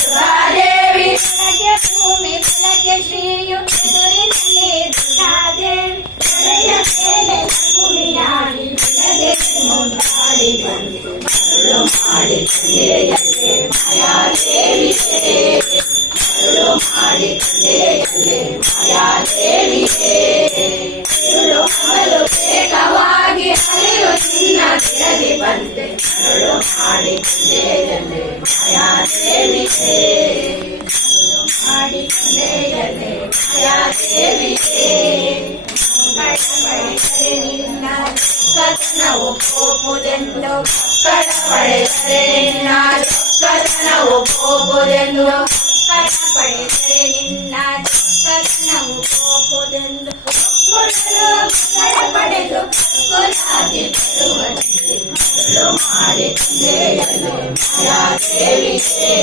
ದುರ್ಗಾದೇವಿ ಬೆಳಗ್ಗೆ ಭೂಮಿ ಬೆಳಗ್ಗೆ ಶ್ರೀಯು ಎದುರಿನಲ್ಲಿ ದುರ್ಗಾದೇವಿ ಹಳೆಯ ಮೇಲೆ ಭೂಮಿಯಾಗಿ ಬಿಡದೆ ಮುಂದಾಡಿ ಬಂದು ಮರಳು ಮಾಡಿ ತಂದೆಯಲ್ಲೇ ಮಾಯಾದೇವಿಗೆ ಮರಳು ಮಾಡಿ ತಂದೆಯಲ್ಲೇ ಮಾಯಾದೇವಿಗೆ ಇರುಳು ಹಗಲು ವೇಗವಾಗಿ ಹರಿಯು ಚಿನ್ನ ಬಿಡದಿ ಬಂದೆ ಮರಳು ಮಾಡಿ ತಂದೆಯಲ್ಲೇ ಮಾಯಾದೇವಿಗೆ ಮರಳು ಮಾಡಿ ತಂದೆಯಲ್ಲೇ ಮಾಯಾದೇವಿಗೆ ಪಡೆದರೆ ನಿನ್ನ ಕಥನವು ಕೋಪುದೆಂದು ಮಕ್ಕಳ ಪಡೆದರೆ ನಿನ್ನ ಕಥನವು ಕೋಪುದೆಂದು ಮಕ್ಕಳ ಪಡೆದರೆ ನಿನ್ನ ಕಥನವು ಕೋಪುದೆಂದು ಮಕ್ಕಳ ಪಡೆದು ಕೊಲಾಗಿ ಬರುವಂತೆ ಮರಳು ಮಾಡಿ ತಂದೆಯಲ್ಲೇ ಮಾಯಾದೇವಿಗೆ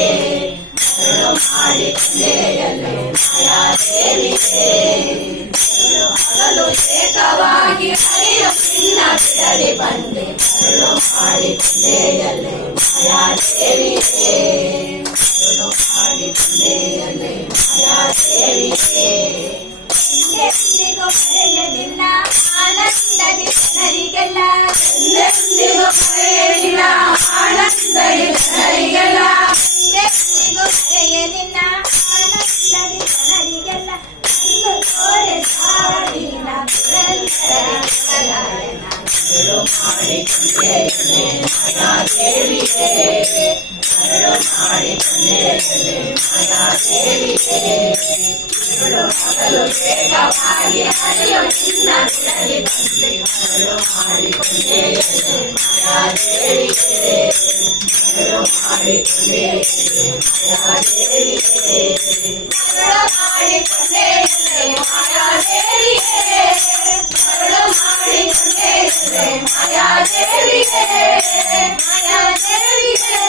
ಮರಳು ಮಾಡಿ ತಂದೆಯಲ್ಲೇ ಮಾಯಾದೇವಿಗೆ ಹಗಲು ಏಕವಾಗಿ ಹರಿಯು ಚಿನ್ನ ಬಿಡದೆ ಬಂದೆ ಮರಳು ಮಾಡಿ ತಂದೆಯಲ್ಲೇ ಮಾಯಾದೇವಿಗೆ ಮರಳು ಮಾಡಿ ತಂದೆಯಲ್ಲೇ ಮಾಯಾದೇವಿಗೆ ಎಂದೆಂದಿಗೂ ಮರೆಯದಿಲ್ಲ ಆನಂದದಿ ಜನರಿಗೆಲ್ಲ ಎಂದೆಂದಿಗೂ ಮರೆಯಲಿಲ್ಲ ಆನಂದದಿ ಜನರಿಗೆಲ್ಲ ಎಂದೆಂದಿಗೂ ಮರೆಯಲಿಲ್ಲ ಆನಂದದಿ ಜನರಿಗೆಲ್ಲ ಅಂದು ತೋರೆ ಸಾವಿನ ಪುರಂದರ ಬದಲಾಯನ ಮರಳು ಮಾಡಿ ತಂದೆಯಲ್ಲೇ ಮಾಯಾದೇವಿಗೆ ಮರಳು ಮಾಡಿ ತಂದೆಯಲ್ಲೇ ಮಾಯಾದೇವಿಗೆ ಮರಳು ಹಗಲು ವೇಗವಾಗಿ ಹರಿಯು ಚಿನ್ನ ಬಿಡದೆ ಬಂದೆ ಮರಳು ಮಾಡಿ ತಂದೆಯಲ್ಲೇ ಮಾಯಾದೇವಿಗೆ ಮರಳು ಮಾಡಿ ತಂದೆಯಲ್ಲೇ ಮಾಯಾದೇವಿಗೆ ಮರಳು ಮಾಡಿ ತಂದೆಯಲ್ಲೇ ಮಾಯಾದೇವಿಗೆ ಮರಳು ಮಾಡಿ ತಂದೆಯಲ್ಲೇ ಮಾಯಾದೇವಿಗೆ ಮಾಯಾದೇವಿಗೆ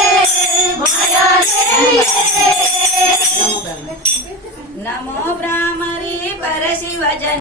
ಮಾಯಾದೇವಿಗೆ ನಮೋ ಬ್ರಾಹ್ಮರಿ ಪರಶಿವ ಜನ